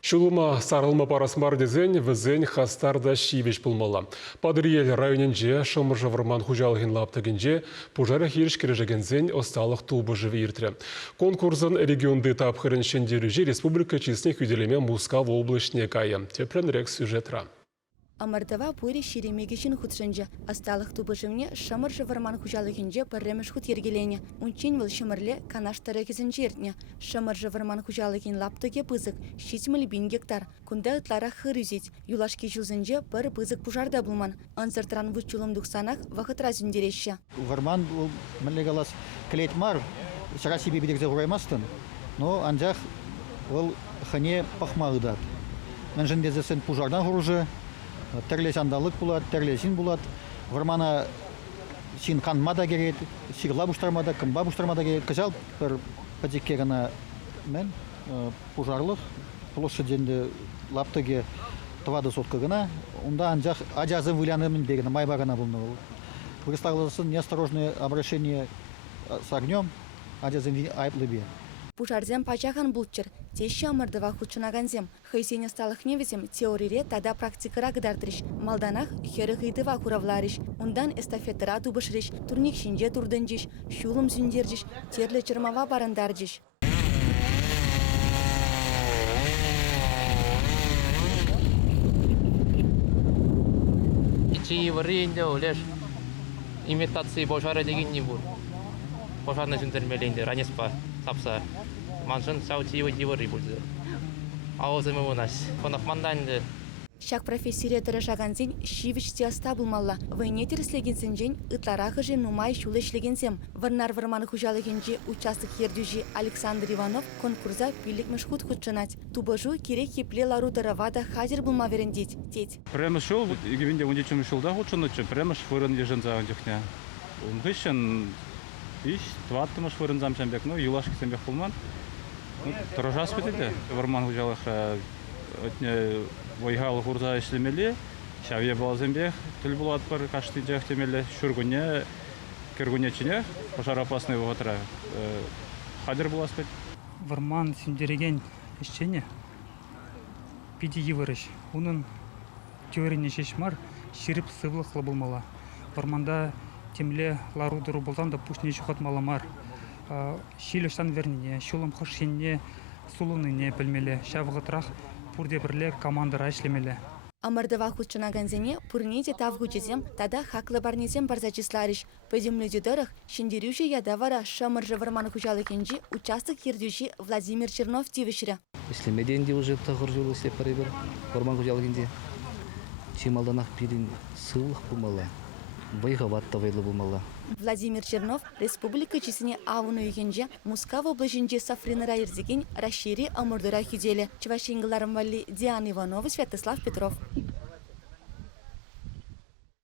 Шулума сарылма парасмар дезен, візен хастарда шивеш пулмала. Падриел районенже шымыржы варман хужалығын лаптығынже, пужары хирш кережегензен осталық тубы живі иртірі. Конкурсын регионды тапқырын шендеріжі республика честных үделеме Мускав облачне кайы. Тепленрек сюжетра. Амардава пуйри ширемегешін худшынжы. Асталық тубышымне шымыржы варман хужалығынже пірреміш худ ергелене. Унчен віл шымырле канаштары кезін жердне. Шымыржы варман хужалығын лаптыге пызык, 7 гектар. Кунда ытлара хыр үзет. Юлашки жылзынже бір пызык пужарда бұлман. Анзыртран вұчылым дұқсанақ вақытра зүндереші. Варман мәлегалас клейтмар, сара себе бедерзе ғұраймастын, но анжақ ол хане пахмағыдат. Мәнжін дезесін пужардан ғұрыжы, тәрлес андалық бұлад, тәрлесін бұлад. Вармана син қанма да керет, сигла бұштарма да, кымба бұштарма да керет. Кажал бір падекке ғана мен пужарлық, площадь денді лаптыге тывады сотқа ғана. Онда анжақ ажазы вылянымын бегіні майба ғана бұлны ол. Выставлено неосторожное обращение с огнем, ажазын айыплы бе. Пужарзем пачахан булчыр, теші амырдыва худшынаганзем. Хайсене сталық невесем теорире тада практикара гыдартырыш. Малданах хері ғидыва куравларыш. Ондан эстафетыра тубышырыш, турник шинже турдынжыш, шулым зюндержыш, терлі чырмава барандаржыш. Ичи варенде олеш имитации пожара деген не будет. Пожарный зюндермелейнде ранеспа сапса. Маншын саути его дивары будет. А озымы у нас. Конах манданды. Шак профессире тырышаганзен шивич тиаста булмалла. Войне терслегенсен жен ытларахы жен нумай шулы шлегенсем. Варнар варманы хужалыгенже участок ердюжи Александр Иванов конкурса пилик мешхут худшынать. Тубажу керек епле лару даравада хазер булма верендеть. Теть. Прямо шел, игивенде он дичем шел да худшынычы. Прямо швырын ежен за андихня. Он гыщен иш тваттымыш вырын замшамбек, ну юлашки сембек булман. Тырожас бетеде. Варман хужалых Войгалы хурза ишлемели, шавье балзембех, тел булат пар кашты жахтемели, шургуне, кергуне чине, пожар опасный вотра. Хадер булас бет. Варман синдереген ишчене, пиди евырыш. Унын теорияне шешмар, ширип сывлық лабылмала. Варманда темле ларудыру болдан да пушне шухат маламар. Шилештан вернине, шулым хошенне, сулыныне пілмелі, шавғытрах, пурде бірле командыра ішлемелі. Амардыва худшынаганзене пурнеде тавгучезем тада хаклы барнезем барзачисларыш. Пөзімлі дюдырых шендерюші ядавара шамыржы варманы хужалыкенжи участок ердюші Владимир Чернов тивішірі. Іслемеденде уже тағыр жолы істеп парайбір варманы хужалыкенде. Чемалданақ пирин сылық бұлмала. Вайғаватта вайлы бұлмала. Владимир Чернов республика чесіне ауыны үйгенже Мускав облажынже сафриныра ерзеген Рашири Амурдыра хюделі. Чувашингыларым вали Диана Иванова, Святослав Петров.